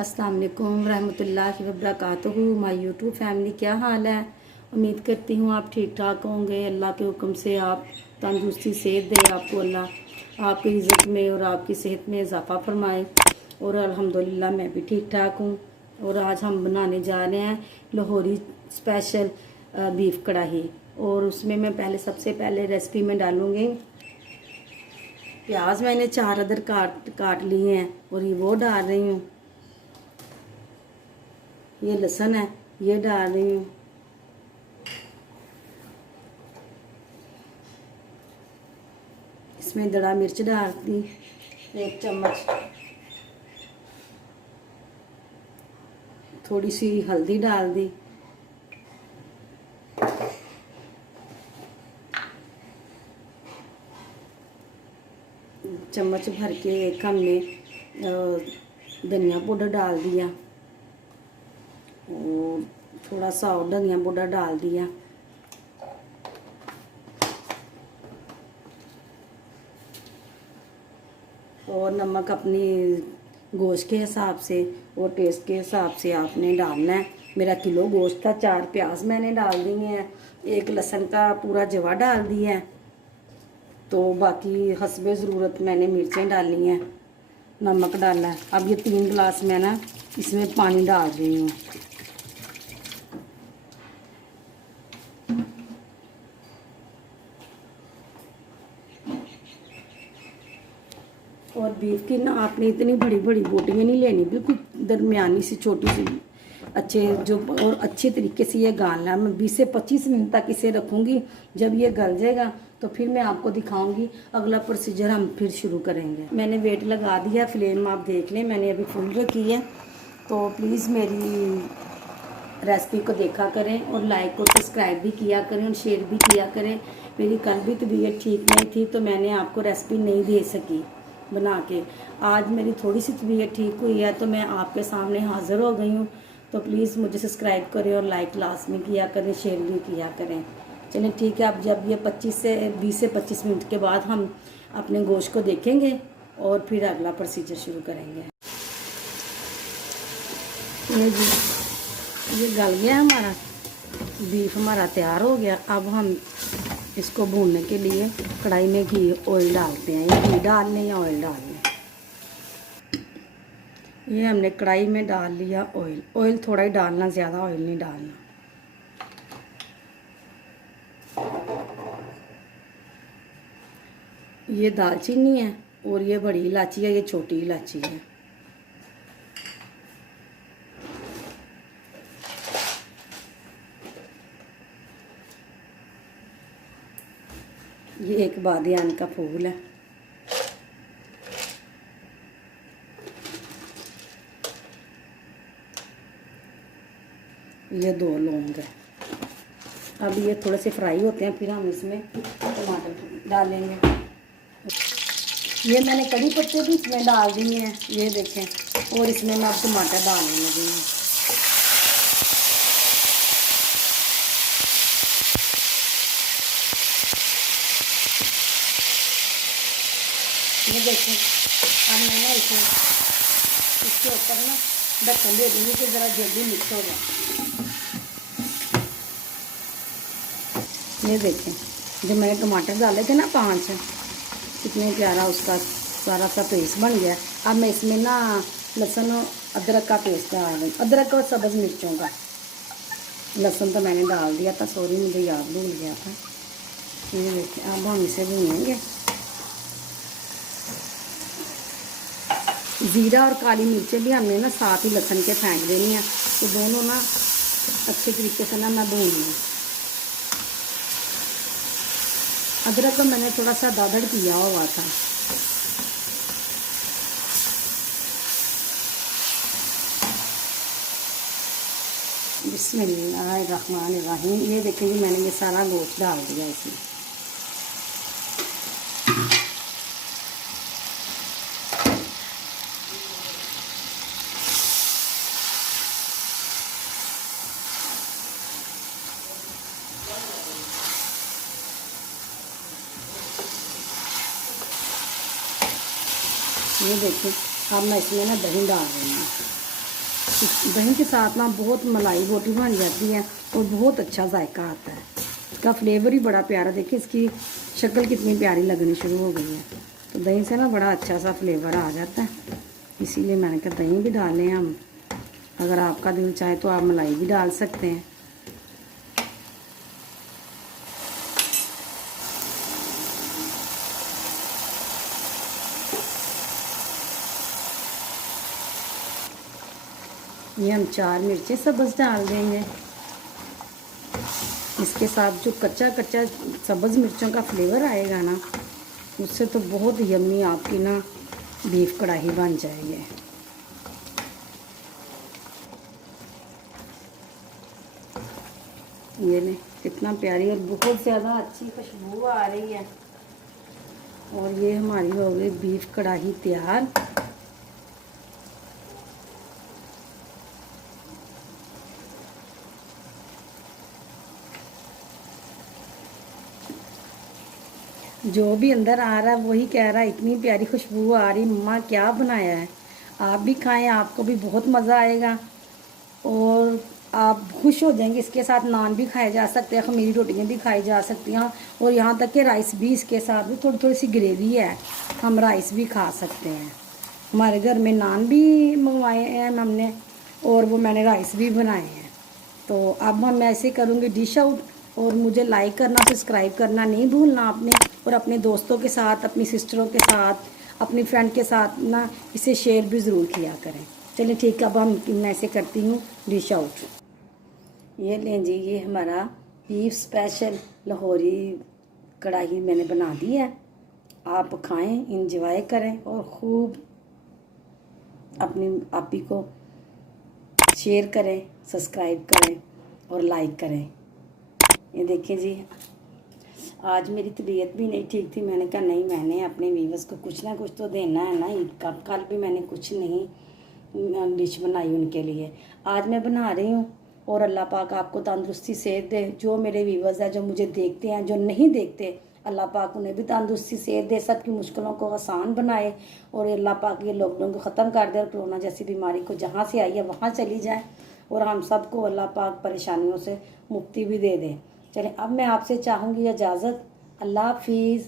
अस्सलाम वालेकुम रहमतुल्लाहि व बरकातुहू। माय यूट्यूब फैमिली, क्या हाल है? उम्मीद करती हूँ आप ठीक ठाक होंगे। अल्लाह के हुक्म से आप तंदुरुस्ती सेहत दे आपको अल्लाह, आपकी इज़्ज़त में और आपकी सेहत में इजाफ़ा फरमाए। और अल्हम्दुलिल्लाह मैं भी ठीक ठाक हूँ। और आज हम बनाने जा रहे हैं लाहौरी स्पेशल बीफ कढ़ाई। और उसमें मैं सबसे पहले रेसिपी में डालूँगी प्याज। मैंने 4 अदर काट लिए हैं और ये वो डाल रही हूँ। ये लहसुन है, ये डाल रही हूँ। इसमें दड़ा मिर्च डाल दी 1 चम्मच। थोड़ी सी हल्दी डाल दी। चम्मच भर के एक हमने धनिया पाउडर डाल दिया और थोड़ा सा और धनिया पाउडर डाल दिया। और नमक अपनी गोश्त के हिसाब से और टेस्ट के हिसाब से आपने डालना है। मेरा किलो गोश्त था। 4 प्याज मैंने डाल दिए हैं। 1 लहसुन का पूरा जवा डाल दिया है। तो बाकी हस्बे ज़रूरत मैंने मिर्चें डाली हैं, नमक डाला है। अब ये 3 गिलास मैं ना इसमें पानी डाल रही हूँ। और बीफ की ना आपने इतनी बड़ी बड़ी बोटियाँ नहीं लेनी, बिल्कुल दरमियानी सी छोटी सी अच्छे जो और अच्छे तरीके से ये गालना है। मैं 20 से 25 मिनट तक इसे रखूँगी। जब ये गल जाएगा तो फिर मैं आपको दिखाऊंगी। अगला प्रोसीजर हम फिर शुरू करेंगे। मैंने वेट लगा दिया, फ्लेम आप देख लें मैंने अभी फुल रखी है। तो प्लीज़ मेरी रेसिपी को देखा करें और लाइक और सब्सक्राइब भी किया करें और शेयर भी किया करें। मेरी कल भी तबीयत ठीक नहीं थी तो मैंने आपको रेसिपी नहीं दे सकी बना के। आज मेरी थोड़ी सी तबीयत ठीक हुई है तो मैं आपके सामने हाज़िर हो गई हूँ। तो प्लीज़ मुझे सब्सक्राइब करें और लाइक लास्ट में किया करें, शेयर भी किया करें। चलिए ठीक है। अब जब ये 20 से 25 मिनट के बाद हम अपने गोश्त को देखेंगे और फिर अगला प्रोसीजर शुरू करेंगे। ये जी, ये गल गया हमारा बीफ, हमारा तैयार हो गया। अब हम इसको भूनने के लिए कढ़ाई में घी ऑयल डालते हैं। ये घी डाल लें या ऑयल डाल लें। ये हमने कढ़ाई में डाल लिया ऑयल। ऑयल थोड़ा ही डालना, ज़्यादा ऑयल नहीं डालना। ये दालचीनी है और ये बड़ी इलायची है, ये छोटी इलायची है। ये एक बादियान का फूल है। ये 2 लौंग है। अब ये थोड़े से फ्राई होते हैं फिर हम इसमें टमाटर डालेंगे। ये मैंने कड़ी पत्ते भी इसमें डाल दिए हैं, ये देखें। और इसमें मैं अब टमाटर डालने लगी हूँ। ये देखें। अब मैं ना इसके ऊपर ना ढक्कन दे दूँगी कि ज़रा जल्दी मिक्स हो जाए। ये देखें, जब मैंने टमाटर डाले थे ना 5, कितने प्यारा उसका सारा सा पेस्ट बन गया। अब मैं इसमें ना लहसुन और अदरक का पेस्ट डाल रही हूँ। अदरक और सब्ज़ मिर्चों का। लहसुन तो मैंने डाल दिया था, सॉरी मुझे याद भूल गया था। ये देखिए, अब हम इसे भूनेंगे। ज़ीरा और काली मिर्चें भी हमने ना साथ ही लहसुन के फेंक देनी है। तो दोनों ना अच्छे तरीके से ना मैं भून लूँ। अदरक को मैंने थोड़ा सा दादड़ किया हुआ था। बिस्मिल्लाहिर्रहमानिर्रहीम। ये देखिए मैंने ये सारा गोश्त डाल दिया इसमें। ये देखिए, अब मैं इसमें ना दही डाल रही हूँ। दही के साथ ना बहुत मलाई बोटी बन जाती है और बहुत अच्छा जायका आता है। इसका फ्लेवर ही बड़ा प्यारा, देखिए इसकी शक्ल कितनी प्यारी लगनी शुरू हो गई है। तो दही से ना बड़ा अच्छा सा फ्लेवर आ जाता है, इसीलिए मैंने कहा दही भी डालें हम। अगर आपका दिल चाहे तो आप मलाई भी डाल सकते हैं। ये हम 4 मिर्चें सब्ज़ डाल देंगे। इसके साथ जो कच्चा कच्चा सब्ज़ मिर्चों का फ्लेवर आएगा ना, उससे तो बहुत यम्मी आपकी ना बीफ कढ़ाई बन जाएगी। ये ने कितना प्यारी और बहुत ज़्यादा अच्छी खुशबू आ रही है। और ये हमारी हो गई बीफ कढ़ाई तैयार। जो भी अंदर आ रहा है वही कह रहा है इतनी प्यारी खुशबू आ रही, मम्मा क्या बनाया है। आप भी खाएं, आपको भी बहुत मज़ा आएगा और आप खुश हो जाएंगे। इसके साथ नान भी खाए जा सकते हैं, खमीरी रोटियां भी खाई जा सकती हैं और यहाँ तक कि राइस भी इसके साथ भी थोड़ी थोड़ी सी ग्रेवी है, हम राइस भी खा सकते हैं। हमारे घर में नान भी मंगवाए हैं हमने और वो मैंने राइस भी बनाए हैं। तो अब हम ऐसे करूँगी डिश आउट, और मुझे लाइक करना सब्सक्राइब करना नहीं भूलना आपने, और अपने दोस्तों के साथ, अपनी सिस्टरों के साथ, अपनी फ्रेंड के साथ ना इसे शेयर भी ज़रूर किया करें। चलिए ठीक है, अब हम ऐसे करती हूँ डिश आउट। ये लें जी, ये हमारा बीफ स्पेशल लाहौरी कढ़ाई मैंने बना दी है। आप खाएं, इंजॉय करें और ख़ूब अपनी आपी को शेयर करें, सब्सक्राइब करें और लाइक करें। ये देखिए जी, आज मेरी तबीयत भी नहीं ठीक थी, मैंने कहा नहीं, मैंने अपने व्यूअर्स को कुछ ना कुछ तो देना है ना ईद का। कल भी मैंने कुछ नहीं डिश बनाई उनके लिए, आज मैं बना रही हूँ। और अल्लाह पाक आपको तंदुरुस्ती सेहत दे। जो मेरे व्यूअर्स हैं, जो मुझे देखते हैं, जो नहीं देखते, अल्लाह पाक उन्हें भी तंदुरुस्ती सेहत दे, सबकी मुश्किलों को आसान बनाए और अल्लाह पाक ये लॉकडाउन को ख़त्म कर दे और कोरोना जैसी बीमारी को जहाँ से आई है वहाँ चली जाए और हम सबको अल्लाह पाक परेशानियों से मुक्ति भी दे दे। चलें, अब मैं आपसे चाहूँगी इजाज़त। अल्लाह हाफिज़।